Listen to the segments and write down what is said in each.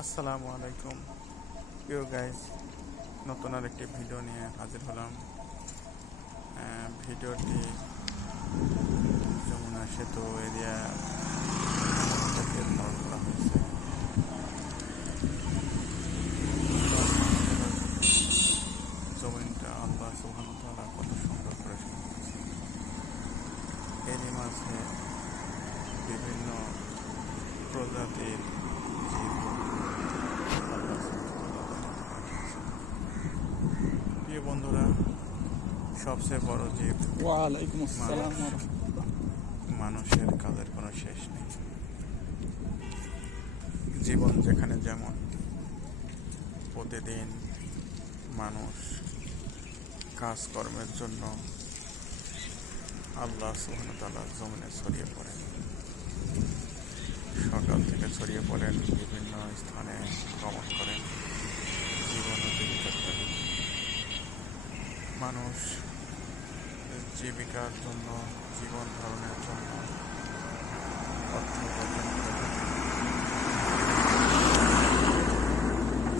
আসসালামু আলাইকুম। প্রিয় গাইজ নতুন আরেকটি ভিডিও নিয়ে হাজির হলাম। ভিডিওটি যমুনা সেতু এরিয়া করা হয়েছে। জমিনটা আল্লাহ সুবহান কত সুন্দর করে সাজিয়েছে এরই মাঝে বিভিন্ন প্রজাতির বন্ধুরা সবচেয়ে বড় জীব ওয়ালাইকুম আসসালাম মানুষের কাজের কোনো শেষ নেই। জীবন যেখানে যেমন প্রতিদিন মানুষ কাজকর্মের জন্য আল্লাহ সুহানতাল্লাহ জমিনে ছড়িয়ে পড়েন। সকাল থেকে ছড়িয়ে পড়েন বিভিন্ন স্থানে ভ্রমণ করেন জীবন জীবিকার জন্য মানুষ জীবিকার জন্য, জীবন ধারণের জন্য অর্থ উপার্জন করে।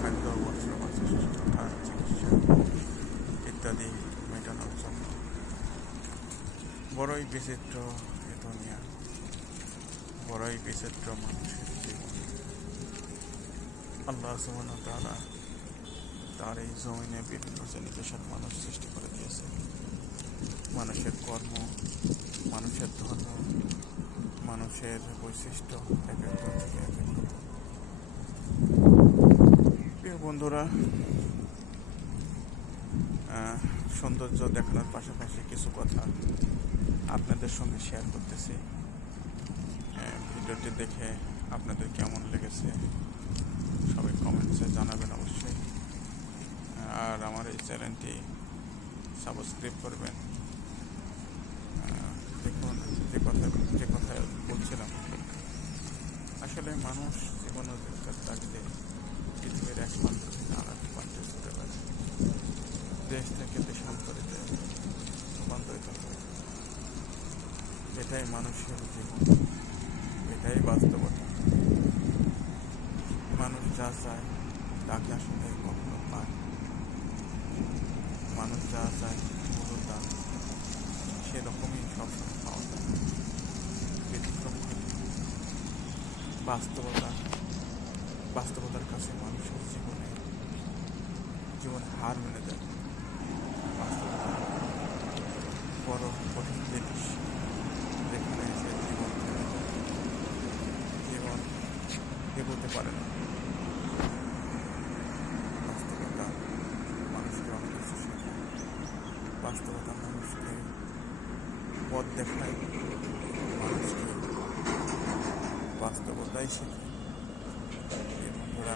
খাদ্য, বস্ত্র বাসস্থান চিকিৎসা ইত্যাদি মেটানোর জন্য। বড়ই বিচিত্র এ বড়ই বিচিত্র মানুষের জীবন। আল্লাহ ওয়া তাআলা তার এই জমিনে বিভিন্ন শ্রেণি পেশার মানুষ সৃষ্টি করে দিয়েছে। মানুষের কর্ম, মানুষের ধর্ম, মানুষের বৈশিষ্ট্য প্রিয় বন্ধুরা সৌন্দর্য দেখানোর পাশাপাশি কিছু কথা আপনাদের সঙ্গে শেয়ার করতেছি। ভিডিওটি দেখে আপনাদের কেমন লেগেছে? সবাই কমেন্টসে জানাবেন অবশ্যই আর আমার এই চ্যানেলটি সাবস্ক্রাইব করবেন। দেখুন, যে কথা যে কথা বলছিলাম, আসলে মানুষ জীবন অধিকার তাগিদে পৃথিবীর এক আর এক বেড়ায় দেশ থেকে দেশান্তরিতে রূপান্তরিত এটাই মানুষের জীবন। এটাই বাস্তবতা। মানুষ যা চায়, তাকে আসলে কখনো পায় মানুষ যা চায় মূলত তা সেরকমই সবসময় পাওয়া যায়। ব্যতিক্রম বাস্তবতা, বাস্তবতার কাছে মানুষের জীবনে, জীবন হার মেনে দেয় বাস্তবতা বড় কঠিন জিনিস যেখানে সে জীবন থেমে যায় জীবন এগোতে পারে না বাস্তবতা মানুষকে অনেক কিছু শেখায় বাস্তবতা মানুষকে পথ দেখায় মানুষকে বাস্তবতাই শেখায়। বন্ধুরা